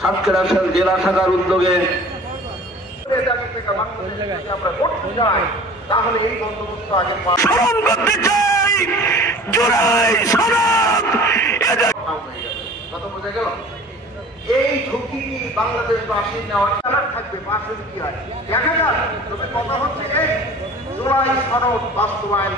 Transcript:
সাতক্ষীরা জেলা শাখার উদ্যোগে তাহলে এই বন্দোবস্ত আগে স্মরণ করতে চাই জুলাই সনদ। কথা বোঝা গেল? এই ঝুঁকি বাংলাদেশবাসী নেওয়ার চালাক থাকবে, পাশে কি হয় দেখা যাক। তবে কথা হচ্ছে এই জুলাই সনদ বাস্তবায়ন